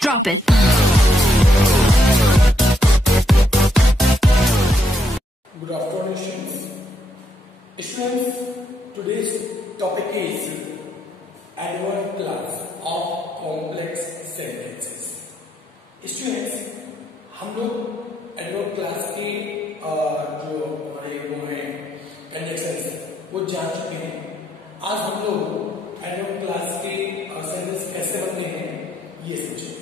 Drop it. Good afternoon, students. Students, today's topic is advanced class of complex sentences. Students, हम लोग advance class के जो हमारे वो है कंडीशंस वो जान चुके हैं। आज हम लोग एडवांस क्लास के सेंटेंस कैसे बनते हैं ये समझेंगे।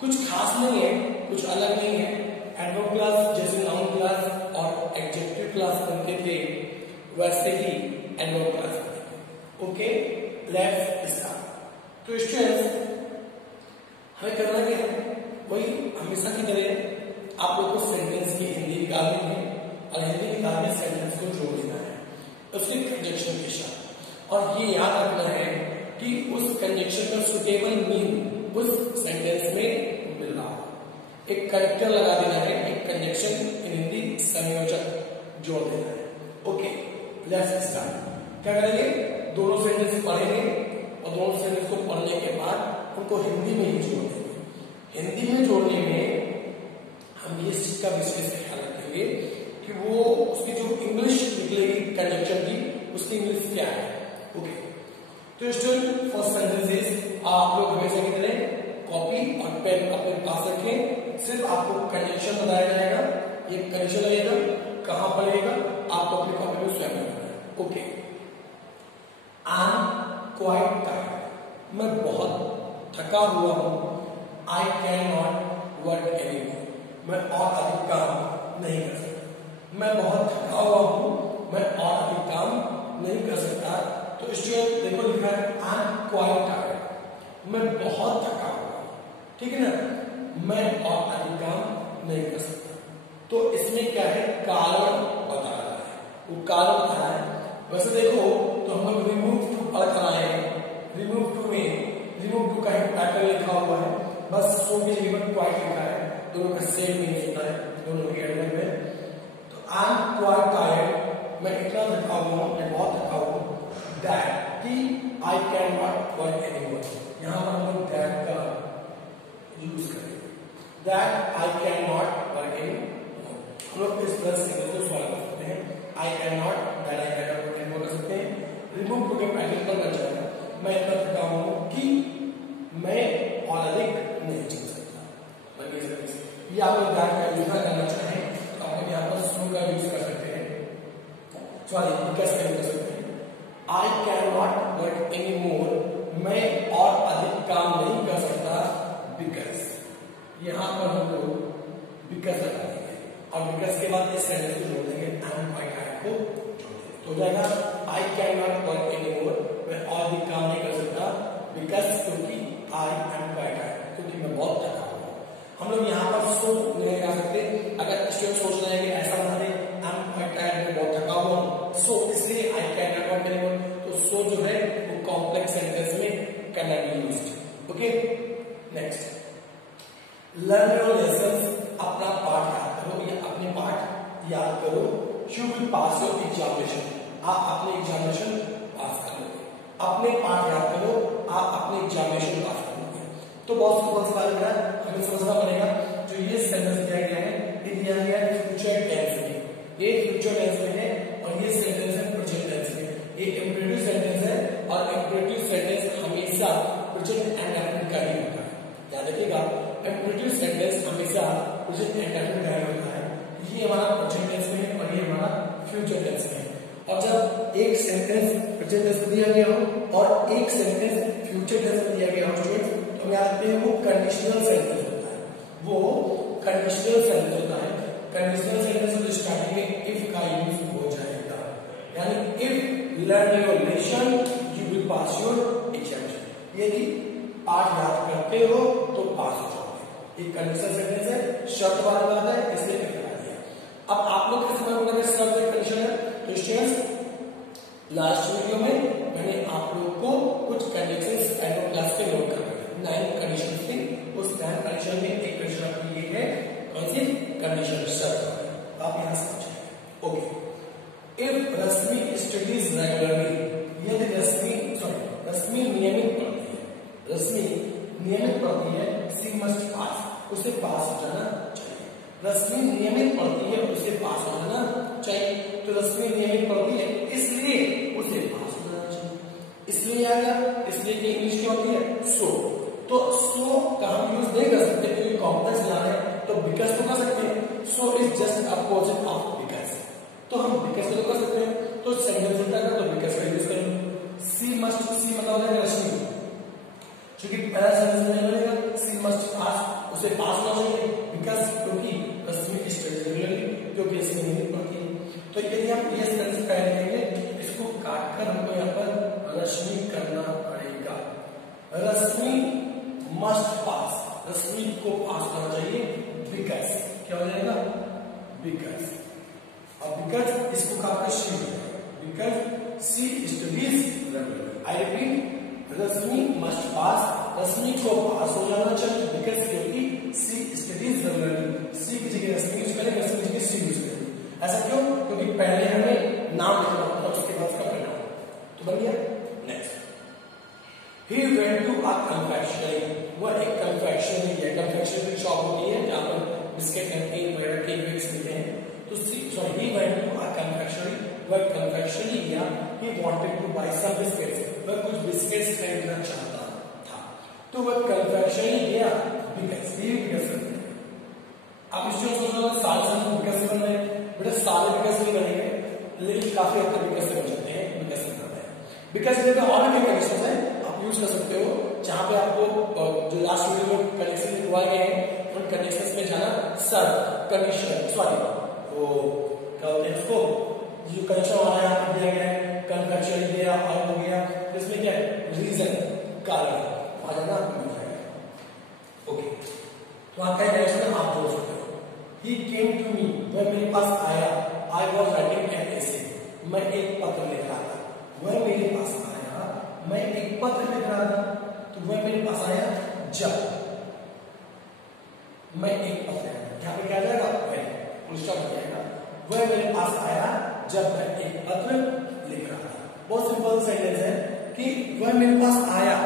कुछ खास नहीं है, कुछ अलग नहीं है। एडवर्ब क्लास जैसे नाउन क्लास और एडजेक्टिव क्लास बनते थे वैसे ही एडवर्ब क्लास बनेंगे। Okay, let's start. तो स्टूडेंट्स, हमें करना क्या है, वही हमेशा की तरह आप लोग को सेंटेंस की हिंदी निकालनी है और हिंदी निकालने सेंटेंस को जोड़ देना है उसके कंजक्शन के साथ। और ये याद रखना है कि उस कंजक्शन का सुटेबल मीन उस सेंटेंस में मिल रहा है। एक करेक्टर लगा देना है, एक कंजक्शन इन हिंदी संयोजक जोड़ देना है। Okay, let's start. क्या करेंगे, दोनों सेंटेंस पढ़ेंगे और दोनों सेंटेंस को पढ़ने के बाद उनको हिंदी में ही जोड़ देंगे। हिंदी में जोड़ने में हम ये चीज का विशेष ख्याल रखेंगे कि वो उसकी जो इंग्लिश निकलेगी कंजक्शन की, उसकी इंग्लिश क्या है। ओके, तो स्टूडेंट फर्स्ट सेंटेंसेस आप लोग हमेशा की तरह कॉपी और पेन अपने पास रखें। सिर्फ आपको कंडीशन बताया जाएगा, ये कंडीशन लगेगा, कहां पर लगेगा आपको अपनी कॉपी में स्वयं करना है। Okay, I am quite tired, मैं बहुत थका हुआ हूं। आई कैन नॉट वर्क एनीमोर, मैं और अधिक काम नहीं कर सकता। मैं बहुत थका हुआ हूं, मैं और अधिक काम नहीं कर सकता। तो स्टूडेंट देखो लिखा है आई एम क्वाइट टायर्ड, मैं बहुत थका हुआ, ठीक है ना, मैं और अधिक काम नहीं कर सकता। तो इसमें क्या है, कारण बता रहा है, वो कारण बता रहा है। वैसे देखो तो हम लोग रिमूव टू अर्थ बनाएंगे। रिमूव टू में रिमूव टू का पैटर्न लिखा हुआ है, बस सो की जगह पर क्वाइट लिखा है, दोनों का सेम मीनिंग होता है दोनों के एडवर्ब में। तो आई एम क्वाइट टायर्ड, मैं इतना थका हुआ हूं, मैं बहुत थका हुआ हूं। दैट कि आई कैन नॉट वर्क एनीमोर, यहां पर हम लोग दैट का यूज करेंगे। That I can not work anymore, हम लोग इस तरह से इसको सॉल्व कर सकते हैं। आई can not, that I can not work anymore कर सकते हैं। रिमूव टू के पैटर्न पर बन जाएगा, मैं इतना थका हुआ हूं कि मैं और अधिक नहीं चल सकता। ये आप लोग दैट का यूज करना चाहें तो आप यहाँ पर सो का यूज कर सकते हैं, सॉरी कैसे यूज कर सकते हैं। आई कैन नॉट वर्क एनी मोर, मैं और अधिक काम नहीं कर सकता। बिकॉज, यहां पर हम लोग बिकॉज लगा देंगे और बिकॉज के बाद इस सेंटेंस को जोड़ देंगे, आई एम क्वाइट टायर्ड को जोड़ देंगे तो हो जाएगा आई कैन नॉट वर्क एनी मोर, मैं और अधिक काम नहीं कर सकता। बिकॉज, क्योंकि आई एम क्वाइट टायर्ड, क्योंकि मैं बहुत थका हुआ हूं। हम लोग यहाँ पर सो नहीं लगा सकते। अगर स्टूडेंट सोच रहे हैं कि ऐसा बना दे आई एम क्वाइट टायर्ड, मैं बहुत थका हुआ हूं, सो इसलिए आई कैन नॉट वर्क एनी मोर, तो सो जो है वो कॉम्प्लेक्स सेंटेंस में can not be used. Okay, next, learn your lessons, अपना पाठ याद करो या अपने पाठ याद करो। You will pass your examination, आप अपने एग्जामिनेशन पास करोगे। अपने पाठ याद करो, आप अपने एग्जामिनेशन पास करोगे। तो बहुत सिंपल सा बात है, हमें समझना पड़ेगा जो ये सेंटेंस दिया गया है, ये दिया गया है फ्यूचर टेंस में, ये फ्यूचर टेंस में है और ये सेंटेंस है प्रेजेंट टेंस में। ये इंपरेटिव सेंटेंस है और इंपरेटिव सेंटेंस हमेशा प्रेजेंट एंड डेफिनिट का ही होता है। याद रखिएगा, इंपरेटिव सेंटेंस हमेशा प्रेजेंट एंड डेफिनिट का ही होता है। ये हमारा प्रेजेंट टेंस में है और ये हमारा फ्यूचर टेंस में है। और जब एक सेंटेंस प्रेजेंट टेंस में दिया गया हो और एक सेंटेंस फ्यूचर टेंस में दिया गया हो स्टूडेंट्स, तो हम याद रखते हैं वो कंडीशनल सेंटेंस होता है, वो कंडीशनल सेंटेंस होता है। कंडीशनल सेंटेंस में स्टार्टिंग में इफ का यूज हो जाएगा, यानी if learn your lesson you will pass your examination. यदि पाठ याद करते हो तो पास हो जाओगे। ये कंडीशनल सेंटेंस है, शर्त वाला बात है, इसलिए इफ लगा दिया। अब आप लोग कैसे समझ में शर्त है कंडीशन है। तो स्टूडेंट्स, लास्ट वीडियो में मैंने आप लोगों को कुछ कंडीशंस एडवर्ब क्लास के नोट करवाए, 9 कंडीशन थी। उस 9 कंडीशन में एक कंडीशन आपकी ये है, कौन सी कंडीशन, शर्त। आप यहां समझेंगे। Okay, if Rashmi studies regularly, यदि रश्मि नियमित पढ़ती है, रश्मि नियमित पढ़ती है सी मस्ट पास, उसे पास हो जाना चाहिए। रश्मि नियमित पढ़ती है, उसे पास हो जाना चाहिए। तो रश्मि नियमित पढ़ती है इसलिए उसे पास हो जाना चाहिए। इसलिए आ गया, इसलिए की इंग्लिश क्या होती है सो। तो सो का हम यूज नहीं कर सकते क्योंकि कॉम्प्लेक्स लाना है तो बिकॉज तो कर सकते हैं। So is just opposite of because, तो हम बिकॉज तो कर सकते हैं। तो सेंटेंस उल्टा कर तो बिकॉज का यूज करेंगे। सी मस्ट, सी मतलब है रश्मि, क्योंकि पहला सेंटेंस में बोलेगा सी मस्ट पास, उसे पास होना चाहिए बिकॉज क्योंकि रश्मि स्टडीज रेगुलरली, क्योंकि इसमें नहीं पढ़ती है। तो यदि हम ये सेंटेंस पहले लेंगे, इसको काटकर हमको यहाँ पर रश्मि करना पड़ेगा। रश्मि मस्ट पास, रश्मि को पास करना चाहिए बिकॉज, क्या हो जाएगा बिकॉज। अब बिकॉज इसको काटकर शी हो जाएगा, because she studies regularly. I repeat, Rashmi must pass, Rashmi को पास हो जाना चाहिए बिकॉज क्योंकि सी स्टडीज रेगुलरली। सी की जगह रश्मि यूज करेंगे, रश्मि की जगह सी यूज करेंगे। ऐसा क्यों? क्योंकि पहले हमें नाम लिखना होता है, उसके बाद उसका परिणाम। तो बन गया। Next, he went to a confectionery, वह एक confectionery है। confectionery शॉप होती है जहाँ पर बिस्किट नमकीन वगैरह केक वेक्स मिलते हैं। तो he went to a confectionery, वह confectionery गया। he wanted to buy some biscuits, वह कुछ बिस्किट्स खरीदना चाहता था। तो वह confectionery गया because ये because आप इस चीज को साल से विकस बन रहे हैं बेटा, सारे विकस नहीं बनेंगे लेकिन काफी हद तक विकस बन सकते हैं। विकस करना है बिकॉज जगह और भी कंडीशन है आप यूज कर सकते हो, जहां पे आपको जो लास्ट वीडियो में कंडीशन लिखवाए गए हैं उन कंडीशंस में जाना। सर कंडीशन सॉरी वो क्या होते हैं उसको, जो कंडीशन हमारा यहाँ पर दिया गया है कन्फेक्शन दिया और हो गया, इसमें क्या है रीजन कारण आ जाना मिल जाएगा। ओके, तो आपका कंडीशन आप जोड़ सकते हो। He came to me, वह मेरे पास आया। I was writing an essay, मैं एक पत्र लिख रहा था। वह मेरे पास आया, मैं एक पत्र लिख रहा था। तो वह मेरे पास आया जब मैं एक पत्र, यहाँ पे क्या जाएगा फुल स्टॉप हो जाएगा। वह मेरे पास आया जब मैं एक पत्र लिख रहा था। बहुत सिंपल सेंटेंस है कि वह मेरे पास आया,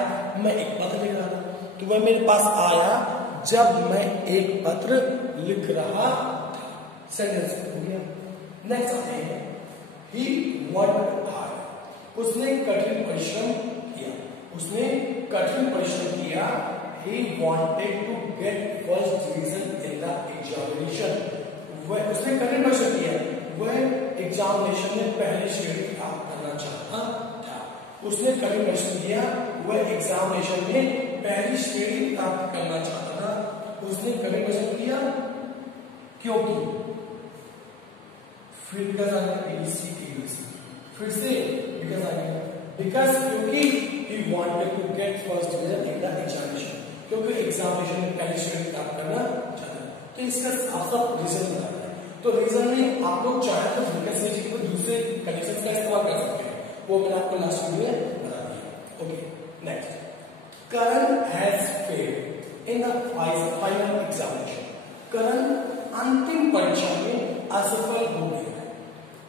मैं एक पत्र लिख रहा था। तो वह मेरे पास आया जब मैं एक पत्र लिख रहा था। सेंटेंस हो गया। नेक्स्ट आते हैं he worked hard, उसने कठिन परिश्रम किया। उसने कठिन परिश्रम किया। he wanted to get first division in the examination, वह उसने कठिन परिश्रम किया, वह एग्जामिनेशन में पहली श्रेणी प्राप्त करना चाहता था। उसने कठिन परिश्रम किया, वह एग्जामिनेशन में पहली श्रेणी प्राप्त करना चाहता था। उसने कठिन परिश्रम किया क्योंकि फिर बिकॉज आ गया फिर से बिकॉज आ गया बिकॉज क्योंकि he wanted to get first division in the examination, क्योंकि एग्जामिनेशन में पहली श्रेणी प्राप्त करना चाहता है। तो इसका आप सब रीजन बताना है। तो रीजन में आप लोग चाहे तो बिकॉज से को दूसरे कंडीशंस का इस्तेमाल कर सकते हैं, वो मैंने आपको लास्ट वीडियो में बता दिया। Okay, next, Karan has failed in the final examination, Karan अंतिम परीक्षा में असफल हो गया है।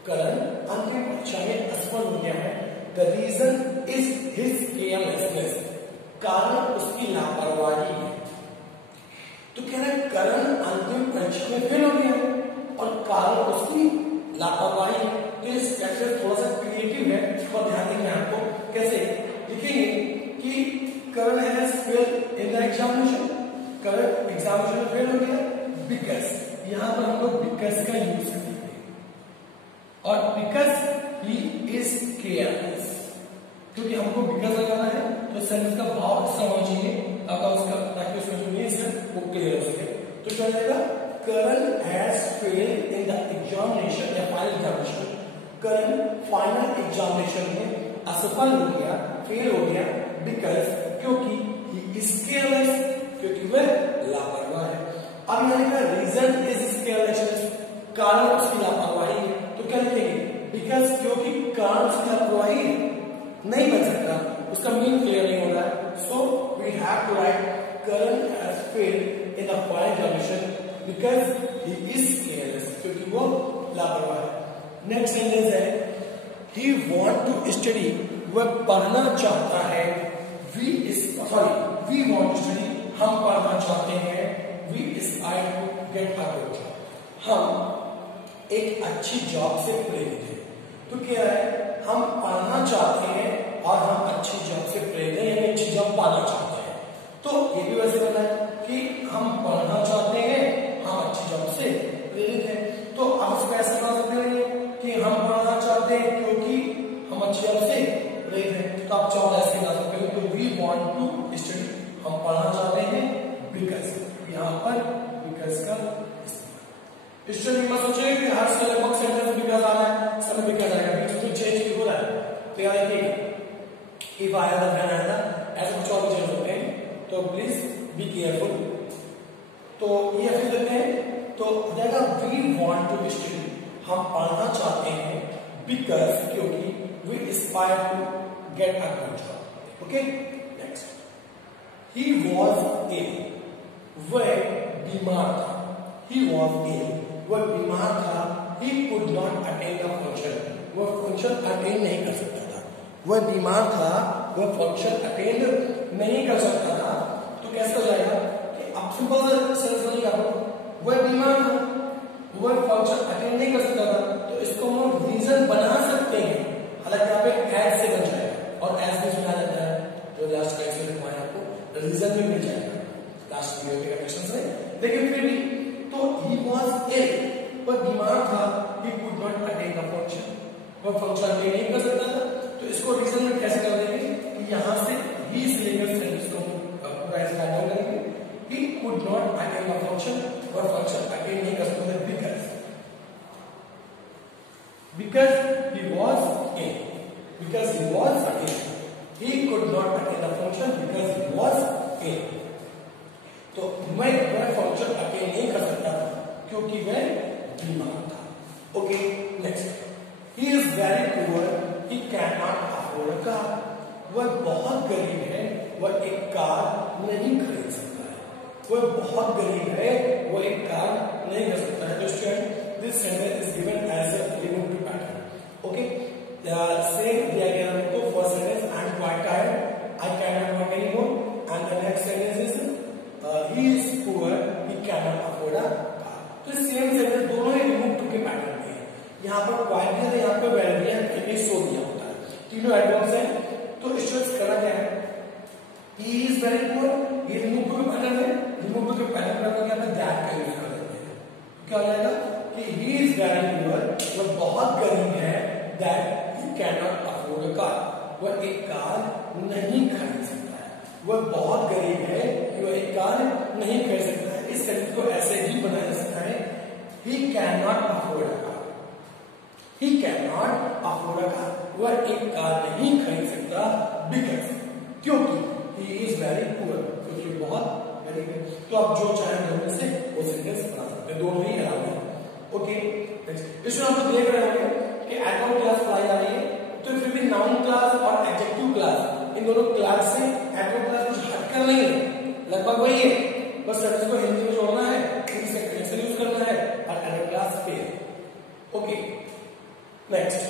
करण अंतिम परीक्षा में असफल हो गया है। The reason is his carelessness, कारण उसकी लापरवाही है। तो कह रहे हैं करण अंतिम परीक्षा में फेल हो गया है और कारण उसकी लापरवाही है। तो ये स्ट्रक्चर थोड़ा सा क्रिएटिव है और ध्यान देंगे आपको कैसे लिखेंगे कि Karan has failed in the examination, Karan examination में फेल हो गया बिकॉज, यहां पर हम लोग बिकॉज का यूज करेंगे और बिकॉज ही इज केयरलेस, क्योंकि हमको बिकॉज लगाना है तो सेंटेंस का भाव ऐसा होना चाहिए ताकि उसका जो मीनिंग है वो क्लियर हो सके। तो क्या जाएगा, Karan has failed in the examination या final examination, Karan final examination में असफल हो गया, फेल हो गया बिकॉज, क्योंकि ही इज केयरलेस, क्योंकि वह लापरवाह है। अब मैंने कहा रीजन इज केयरलेसनेस, कारण उसकी लापरवाही है। तो क्या लिखेंगे, बिकॉज क्योंकि कारण उसकी लापरवाही नहीं बन सकता, उसका मीन क्लियर नहीं हो रहा है। So we have to write Karan has failed in the final examination because he is careless, क्योंकि वो लापरवाह है। नेक्स्ट सेंटेंस है ही वांट टू स्टडी, वह पढ़ना चाहता है। वी वांट टू स्टडी, हम पढ़ना चाहते inspired to get a good job, हम एक अच्छी जॉब से प्रेरित हैं। तो क्या है, हम पढ़ना चाहते हैं और हम अच्छी जॉब से प्रेरित हैं, यानी अच्छी जॉब पाना चाहते हैं। तो ये भी वैसे बना है कि हम पढ़ना चाहते हैं, हम अच्छी जॉब से प्रेरित हैं। तो आप इसको ऐसे बना सकते हैं कि हम पढ़ना चाहते हैं क्योंकि हम अच्छी जॉब से प्रेरित हैं। तो आप चाहो ऐसे बना सकते हो, तो वी वांट टू स्टडी, हम पढ़ना चाहते हैं बिकॉज, यहाँ पर बिकॉज का स्टूडेंट मत सोचिए कि हर से लगभग सेंटेंस बिकॉज आ रहा है, सब बिकॉज आएगा, बीच में चेंज हो रहा है। तो यार देखिए इफ आया था वैन आया था, ऐसे कुछ और चेंज होते हैं, तो प्लीज बी केयरफुल। तो ये फिर देते हैं, तो देखा वी वांट टू स्टडी, हम पढ़ना चाहते हैं बिकॉज, क्योंकि we aspire to get a good job. Okay, next, he was ill, वह बीमार था, ही वाज इल, वह बीमार था, he could not attend the function, वह फंक्शन अटेंड नहीं कर सकता था। वह बीमार था, वह फंक्शन अटेंड नहीं कर सकता था। तो कैसे हो जाएगा कि अब सिंपल सेंस नहीं कर, वह बीमार था, वह फंक्शन अटेंड नहीं कर सकता था, तो इसको हम रीजन बना सकते हैं। हालांकि यहाँ पे एज से बन जाएगा, और एज भी सुना जाता है, जो लास्ट क्लास में दिखाया आपको रीजन भी मिल जाएगा लास्ट वीडियो के क्वेश्चंस में। लेकिन फिर भी तो he was ill, वह बीमार था, he could not attend the function, वह फंक्शन अटेंड नहीं कर सकता था। तो इसको रीजन में कैसे कर देंगे कि यहाँ से he से लेकर सेंटेंस को पूरा ऐसे डाउन करेंगे, he could not attend the function, वह फंक्शन अटेंड नहीं कर सकता था because he was ill, because he was ill, he could not attend the function because he was ill। तो मैं वह फंक्शन अटेंड नहीं कर सकता क्योंकि वह बीमार था। Okay, next, he is very poor, he can not afford a car, वह बहुत गरीब है, वह एक कार नहीं खरीद सकता है। वह बहुत गरीब है, वह एक कार नहीं खरीद सकता है। तो student, this sentence is given as a living to pattern. Okay, same दिया गया हमको first sentence, I am quite tired, I can not work any more, and the next sentence is he is poor, he cannot afford a car। तो सेम सेंटेंस दोनों ही remove to के pattern में है। यहाँ पर क्वाइट दिया, यहाँ पर वेरी दिया, कहीं सो दिया होता है, तीनों एडवर्ब्स हैं। तो स्टूडेंट्स करना क्या है, he is very poor, ये रिमूव टू के पैटर्न है, रिमूव टू के पैटर्न में क्या है, दैट का यूज कर देते हैं। क्या हो जाएगा कि he is very poor, वह बहुत गरीब है, that he cannot afford a car, वह एक कार नहीं खरीद सकता। वह बहुत गरीब है, वह एक कार नहीं खरीद सकता है। इस सेंटेंस को ऐसे ही बनाया जा सकता है, he cannot afford a car, he cannot afford a car, वह एक कार नहीं खरीद सकता because, क्योंकि he is very poor, क्योंकि बहुत गरीब है। तो आप जो चाहे दोनों से वो सेंटेंस बना सकते हैं, दोनों ही अलाउ है। ओके, नेक्स्ट, इसमें आप देख रहे होंगे कि एडवर्ब क्लास पढ़ाई जा रही है, तो फिर भी नाउन क्लास और एडजेक्टिव क्लास, इन दोनों क्लास से एडवर्ब क्लास कुछ हटकर नहीं है, लगभग वही है, बस सेंटेंस को हिंदी में जोड़ना है, इनसे कनेक्शन यूज करना है, और एडवर्ब क्लास पे। Okay, next,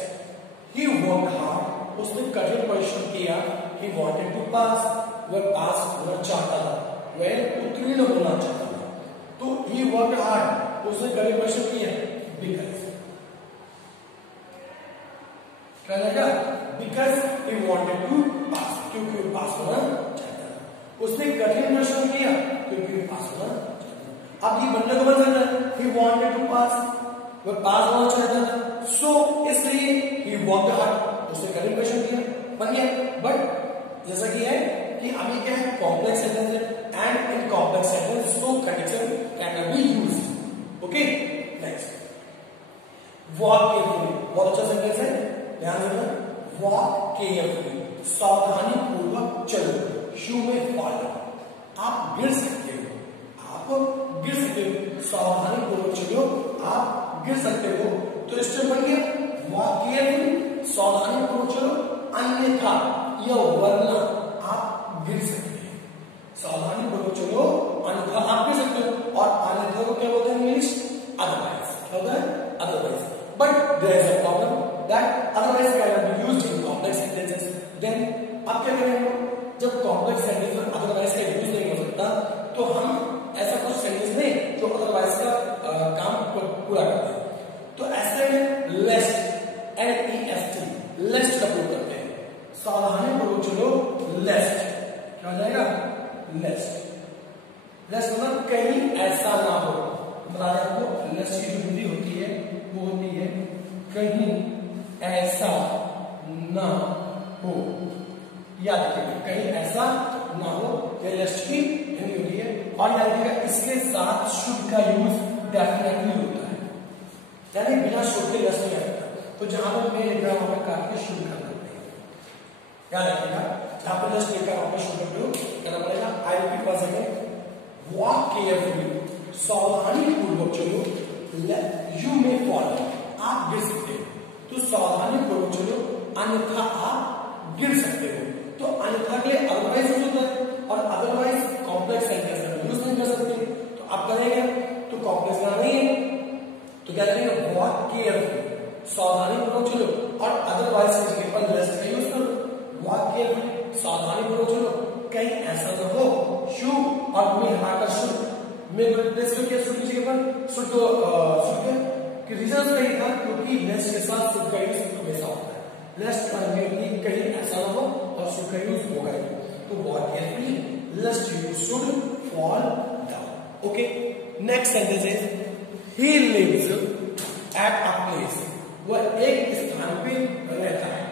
he worked hard, उसने कठिन परिश्रम किया, ही वांटेड टू पास, वह पास होना चाहता था, वह उत्तीर्ण होना चाहता था। तो ही वर्कड हार्ड, उसने कठिन परिश्रम किया बिकॉज, क्या रहेगा, बिकॉज ही वांटेड टू पास, क्योंकि वो पास होना चाहता था। उसने कठिन परिश्रम किया क्योंकि वो पास होना चाहता था। अब ये बनने को बन सकता है, he wanted to pass, वह पास होना चाहता था, सो इसलिए he worked hard, उसने कठिन परिश्रम किया, बन गया। बट जैसा कि है कि अभी क्या है, कॉम्प्लेक्स सेंटेंस है, and in complex sentence so condition can be used. Okay, next, walk carefully, बहुत अच्छा सेंटेंस है, ध्यान देना, वॉक केयरफुली, सावधानी पूर्वक चलो, यू में फॉलो, आप गिर सकते हो, आप गिर सकते हो, सावधानी पूर्वक चलो, आप गिर सकते हो। तो इससे बन गया वॉक केयरफुली, सावधानी पूर्वक चलो, अन्यथा या वरना आप गिर सकते हैं। सावधानी पूर्वक चलो, अन्यथा आप गिर सकते हो, और अन्यथा को क्या बोलते हैं इंग्लिश, अदरवाइज, क्या होता है, otherwise. But there is a problem that otherwise can be used in complex sentences. Then आप क्या करेंगे, जब कॉम्प्लेक्स सेंटेंस में अदरवाइज का यूज नहीं हो सकता, तो हम ऐसा कुछ सेंटेंस में तो अदरवाइज का काम पूरा करते हैं। तो ऐसे में लेस्ट LEST लेस्ट का प्रयोग करते हैं। सावधानी पूर्वक चलो लेस्ट क्या हो जाएगा लेस्ट। लेस्ट मतलब कहीं ऐसा ना हो। बता दें आपको लेस्ट की जो हिंदी होती है वो होती है कहीं ऐसा ना हो। याद रखिएगा कहीं ऐसा ना हो ये लेस्ट की हिंदी होती है। और याद रखिएगा इसके साथ शुड का यूज डेफिनेटली होता है, यानी बिना शुड के लेस्ट नहीं आता। तो जहां पर मैं लिख रहा हूं वहां काट के शुड करना पड़ेगा। याद रखिएगा जहां पर लेस्ट लिखा है वहां शुड का प्रयोग करना पड़ेगा। I repeat once again, walk carefully सावधानी पूर्वक चलो, यू मे फॉल आप गिर सकते हो। तो सावधानी पूर्वक चलो अन्यथा आप गिर सकते हो। तो अन्यथा के अदरवाइज यूज होता है और अदरवाइज कॉम्प्लेक्स सेंटेंस में यूज नहीं कर सकते। तो आप करेंगे तो कॉम्प्लेक्स ना नहीं है तो क्या करेंगे वॉक केयरफुली सावधानी पूर्वक चलो और अदरवाइज की जगह पर लेस्ट का यूज करो। वॉक केयरफुली सावधानी पूर्वक चलो कहीं ऐसा ना हो शू और मी हटाकर शुड में रिप्लेस करके शुड की जगह पर शुड कि रीजन सही था क्योंकि लेस्ट के साथ शुड का यूज हमेशा होता है। लेस्ट का मीनिंग कहीं ऐसा ना हो और शुड का यूज होगा ही। तो walk carefully lest you should fall down. Okay, next sentence is he lives at a place. वह एक स्थान पे रहता है।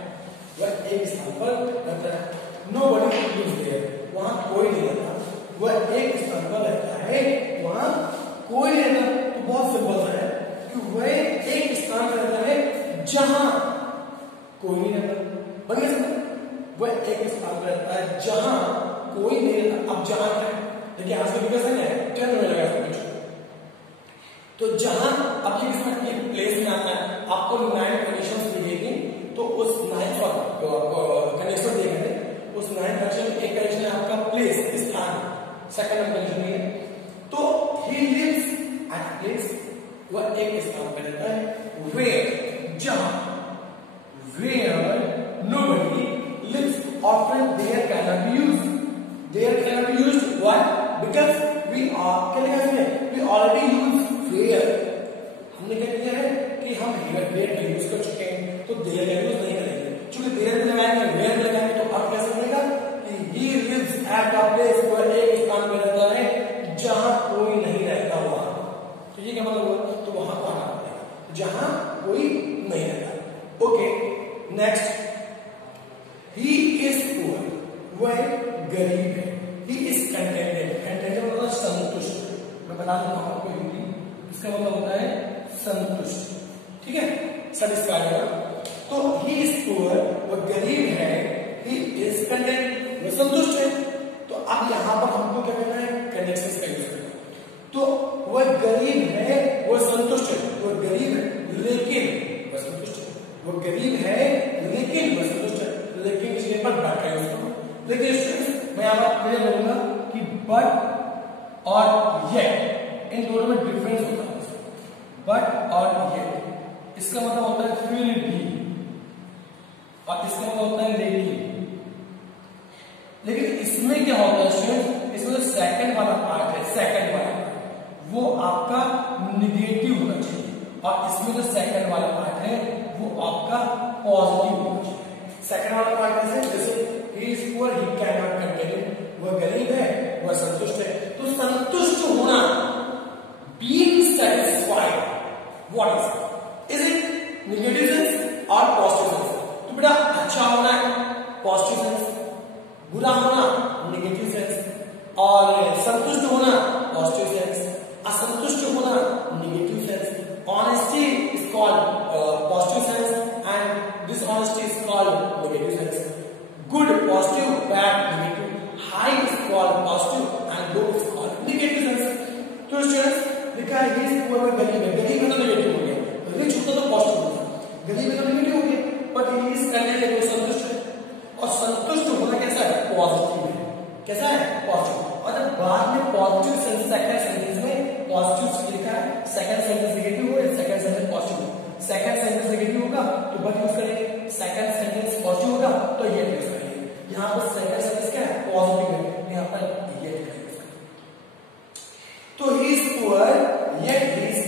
वह एक स्थान पर रहता है। नोबडी लिव्स देयर वहां कोई नहीं रहता। वह एक स्थान पर रहता है वहां कोई नहीं रहता। तो बहुत सिंपल है कि वह एक स्थान पर रहता है जहां कोई नहीं रहता। बढ़िया समझ, वह एक स्थान पर रहता है जहां कोई नहीं रहता। अब जहां क्या है देखिए आज का विकसन है टर्न में लगा कुछ। तो जहां अब ये किसमें ये प्लेस में आता है आपको 9 कंडीशंस दिखेगी। तो उस 9 कंडीशन देखेंगे उस 9 कंडीशन एक कंडीशन है आपका प्लेस स्थान, सेकंड कंडीशन है तो ही लिव्स एट प्लेस वह एक स्थान पर रहता है। वेयर जहां where nobody lives often there cannot be used. There cannot be used why? Because we are क्या लिखा है we already use where। हमने क्या किया है कि हम where का यूज कर चुके हैं तो there का यूज नहीं करेंगे। चूंकि there में लगाएंगे where में लगाएंगे तो अब कैसे बनेगा कि he lives at a place वह एक स्थान पर रहता है जहां कोई नहीं रहता हुआ। तो ये क्या मतलब हुआ तो वहां को आना पड़ेगा जहां कोई नहीं रहता। Okay, next he is poor वह गरीब है। ही इज कंटेंटेड कंटेंटेड मतलब संतुष्ट। मैं बता दूं आपको हिंदी इसका मतलब होता है संतुष्ट। ठीक है, सेटिस्फाइड है। तो ही इज पुअर वह गरीब है। ही इज कंटेंट वह संतुष्ट है। तो अब यहां पर हमको क्या करना है कंडीशंस का यूज करना। तो वह गरीब है वह संतुष्ट है। वह गरीब है लेकिन वह संतुष्ट है। वह गरीब है लेकिन वह संतुष्ट है। लेकिन इसके पर बट का यूज करो। देखिए स्टूडेंट्स मैं आपको क्लियर करूंगा कि बट और येट इन दोनों में डिफरेंस होता है। बट और येट इसका मतलब होता है फिर भी और इसका मतलब होता है लेकिन। लेकिन इसमें क्या होता है स्टूडेंट्स इसमें जो सेकंड वाला पार्ट है सेकंड वाला वो आपका निगेटिव होना चाहिए और इसमें जो सेकंड वाला पार्ट है वो आपका पॉजिटिव होना चाहिए। सेकंड वाला पार्ट जैसे he is poor he cannot contain it वह गरीब है वह संतुष्ट है। तो संतुष्ट होना being satisfied what is it negative sense or positive sense? तो बेटा अच्छा होना पॉजिटिव सेंस, बुरा होना नेगेटिव सेंस और संतुष्ट होना पॉजिटिव सेंस, असंतुष्ट होना negative sense. Honesty is called positive sense and dishonesty is called negative sense. Good positive, bad negative. High is called positive and low is called negative sense. तो students लिखा है he is poor में गरीब है। गरीब में तो negative हो गया, रिच होता तो पॉजिटिव होता, गरीब में तो नेगेटिव हो गया। बट he is content है संतुष्ट है और संतुष्ट होना कैसा है पॉजिटिव है। कैसा है पॉजिटिव। और जब बाद में पॉजिटिव सेंस सेकंड सेंटेंस में पॉजिटिव लिखा है सेकंड सेंटेंस नेगेटिव हो सेकंड सेंटेंस पॉजिटिव हो। सेकंड सेंटेंस नेगेटिव होगा तो बट यूज करेंगे, सेकंड सेंटेंस पॉजिटिव होगा तो ये यूज करेंगे। यहां पर सेकंड सेंटेंस क्या है पॉजिटिव है, यहां पर ये यूज करेंगे। तो ही इज पुअर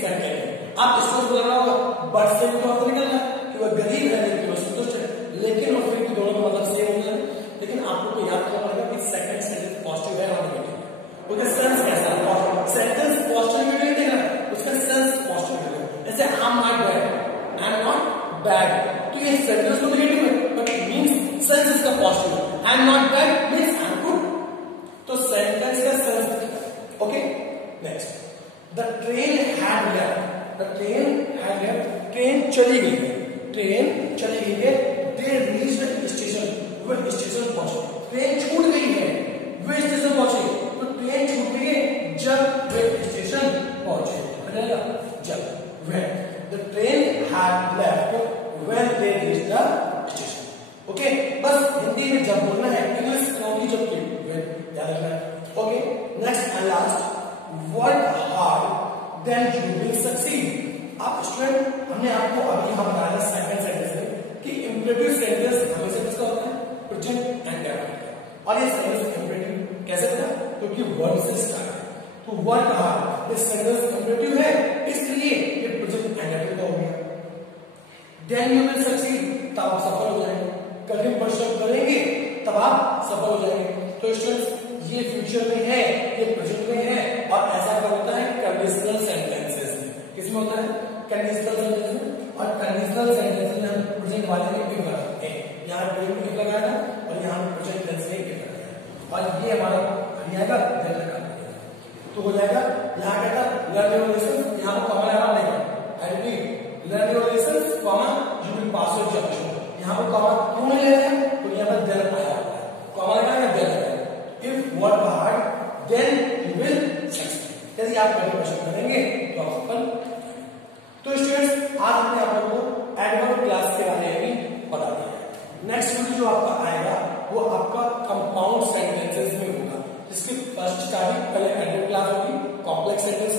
स्पेंड करेंगे। आप स्टूडेंट बोल रहा होगा बट से भी तो अर्थ निकलना कि वह गरीब है लेकिन वह संतुष्ट है, लेकिन और फिर भी दोनों का मतलब सेम होता है। लेकिन आपको तो याद करना पड़ेगा कि सेकंड सेंटेंस पॉजिटिव है और नेगेटिव है। उसका सेंस कैसा है? सेंटेंस पॉजिटिव नेगेटिव देगा, उसका सेंस पॉजिटिव देगा। जैसे I am not bad, I am not bad, तो ये सेंटेंस तो नेगेटिव है बट मींस सेंस इसका पॉजिटिव है। I am not bad means I am good, तो सेंटेंस का sense. Okay, next, the train had left, the train had left, train चली गई है, ट्रेन चली गई है। दे रीच्ड स्टेशन, वह स्टेशन पहुंचे। ट्रेन छूट गई है, वे स्टेशन पहुंचे, तो ट्रेन छूट गई है जब वे स्टेशन पहुंचे, जब when the train had left when they reached the station। Okay, बस हिंदी में जब बोलना है, इंग्लिश ओनली जब की याद रखना है। Okay, next and last, work hard then you will succeed. आप स्टूडेंट, हमने आपको अभी यहां बताया सेकंड सेंटेंस में कि इंपरेटिव सेंटेंस हमेशा किसका होता है? Present and definite. और ये सेंटेंस इंपरेटिव कैसे बना? क्योंकि वर्ड से स्टार्ट है, तो वर्क हार्ड ये सेंटेंस इंपरेटिव है, इसलिए ये प्रेजेंट एंड डेफिनेट हो गया। देन यू विल सक्सीड, तब आप सफल हो जाएंगे, कठिन परिश्रम करेंगे तब आप सफल हो जाएंगे। तो स्टूडेंट्स, ये फ्यूचर में है, ये प्रेजेंट में है, और ऐसा क्या होता है कंडीशनल सेंटेंसेस में। किसमें होता है? कंडीशनल सेंटेंस में। और कंडीशनल सेंटेंसेस में हम प्रेजेंट वाले में इफ लगाते हैं, यहाँ प्रेजेंट में इफ लगाया था और यहाँ प्रेजेंट टेंस में इफ लगाया, और ये हमारा आएगा देन लगा तो हो जाएगा। यहाँ कहता लर्न योर लेसन, यहाँ पर कॉमा लगा देगा, I repeat learn your lesson comma you will pass your examination. यहाँ पर कॉमा क्यों नहीं ले रहे हैं? तो यहाँ पर देन आया होता है, कॉमा लगाएगा देन लगाएगा। If work hard then you will succeed, यदि आप कठिन परिश्रम करेंगे तो आप सफल। तो स्टूडेंट्स, आज हमने आप लोगों को एडवर्ब क्लास के बारे में बता दिया। नेक्स्ट वीडियो जो आपका आएगा वो आपका कंपाउंड सेंटेंसेस में होगा, जिसकी फर्स्ट स्टार्टिंग पहले एडवर्ब क्लास होगी, कॉम्प्लेक्स सेंटेंस